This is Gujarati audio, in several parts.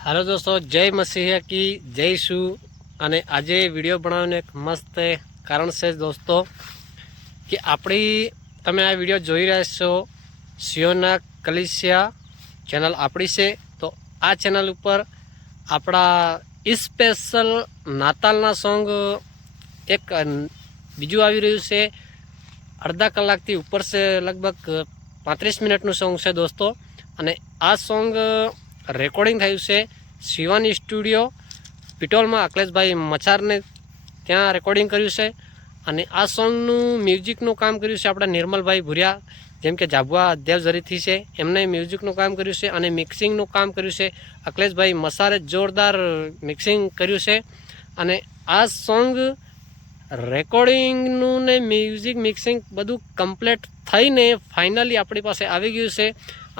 हेलो दोस्तों, जय मसीह की जय शू। અને આજે વિડીયો બનાવવાનું એક મસ્ત કારણ છે દોસ્તો કે આપણી તમે આ વિડીયો જોઈ રહ્યા છો સિયોના કલિસિયા ચેનલ આપણી છે। તો આ ચેનલ ઉપર આપણા સ્પેશિયલ નાતાલના સોંગ એક બીજું આવી રહ્યું છે। અડધા કલાકથી ઉપર છે, લગભગ 35 મિનિટનું સોંગ છે દોસ્તો। અને આ સોંગ રેકોર્ડિંગ થયું છે શિવાની સ્ટુડિયો પિટોલમાં। અખિલેશભાઈ મચારને ત્યાં રેકોર્ડિંગ કર્યું છે। અને આ સોંગનું મ્યુઝિકનું કામ કર્યું છે આપણા નિર્મલભાઈ ભુરિયા, જેમ કે જાબુઆ દેવઝરીથી છે, એમને મ્યુઝિકનું કામ કર્યું છે। અને મિક્સિંગનું કામ કર્યું છે અખિલેશભાઈ મસારે, જોરદાર મિક્સિંગ કર્યું છે। અને આ સોંગ રેકોર્ડિંગનું ને મ્યુઝિક મિક્સિંગ બધું કમ્પ્લીટ થઈને ફાઇનલી આપણી પાસે આવી ગયું છે।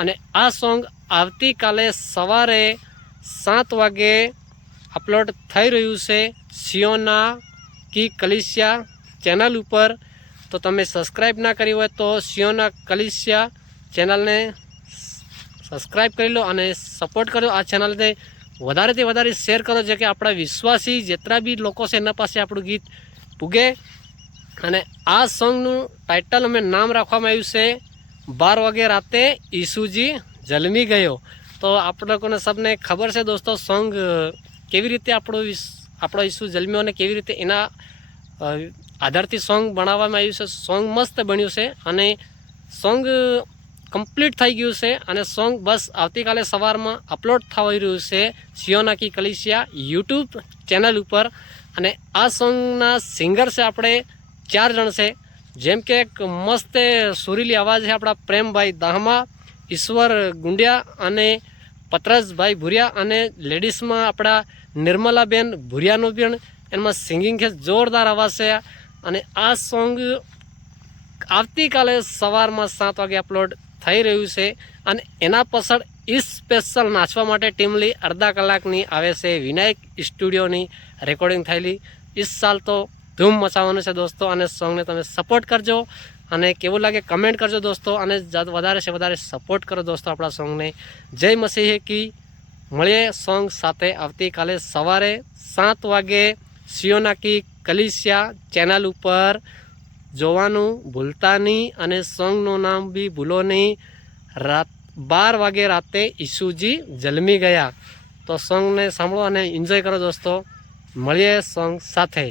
અને આ સોંગ આવતીકાલે સવારે 7 વાગે અપલોડ થઈ રહ્યું છે સિયોના કી કલિસિયા ચેનલ ઉપર। તો તમે સબસ્ક્રાઈબ ના કરી હોય તો સિયોના કલિસિયા ચેનલને સબસ્ક્રાઈબ કરી લો અને સપોર્ટ કરો। આ ચેનલને વધારેથી વધારે શેર કરો, જે કે આપણા વિશ્વાસી જેટલા બી લોકો છે એના પાસે આપણું ગીત પૂગે। અને આ સોંગનું ટાઇટલ અમે નામ રાખવામાં આવ્યું છે 12 વાગે રાતે ઈસુજી જન્મી ગયો। તો આપણે લોકોને સબને ખબર છે દોસ્તો સોંગ કેવી રીતે આપણો ઈસુ જન્મ્યો અને કેવી રીતે એના આધારથી સોંગ બનાવવામાં આવ્યું છે। સોંગ મસ્ત બન્યું છે અને સોંગ કમ્પ્લીટ થઈ ગયું છે। અને સોંગ બસ આવતીકાલે સવારમાં અપલોડ થઈ રહ્યું છે સિયોના કી કલિસિયા યુટ્યુબ ચેનલ ઉપર। અને આ સોંગના સિંગર છે આપણે 4 જણ છે, જેમ કે એક મસ્ત સુરીલી અવાજ છે આપણા પ્રેમભાઈ દાહમા, ઈશ્વર ગુંડિયા અને પતરસભાઈ ભુરિયા। અને લેડીઝમાં આપણા નિર્મલાબેન ભુરિયાનું પણ એમાં સિંગિંગ છે, જોરદાર અવાજ છે। અને આ સોંગ આવતીકાલે સવારમાં 7 વાગે અપલોડ થઈ રહ્યું છે। અને એના પાછળ સ્પેશિયલ નાચવા માટે ટીમલી અડધા કલાકની આવે છે વિનાયક સ્ટુડિયોની રેકોર્ડિંગ થયેલી। સાલ તો ધૂમ મચાવવાનું છે દોસ્તો। અને સોંગને તમે સપોર્ટ કરજો અને કેવું લાગે કમેન્ટ કરજો દોસ્તો। અને વધારે છે વધારે સપોર્ટ કરો દોસ્તો આપણા સોંગને। જય મસીહ કી। મળીએ સોંગ સાથે આવતીકાલે સવારે 7 વાગે સિયોના કી કલિસિયા ચેનલ ઉપર। જોવાનું ભૂલતા નહીં અને સોંગનું નામ બી ભૂલો નહીં, 12 વાગે રાતે ઈસુજી જન્મી ગયા। તો સોંગને સાંભળો અને એન્જોય કરો દોસ્તો। મળીએ સોંગ સાથે।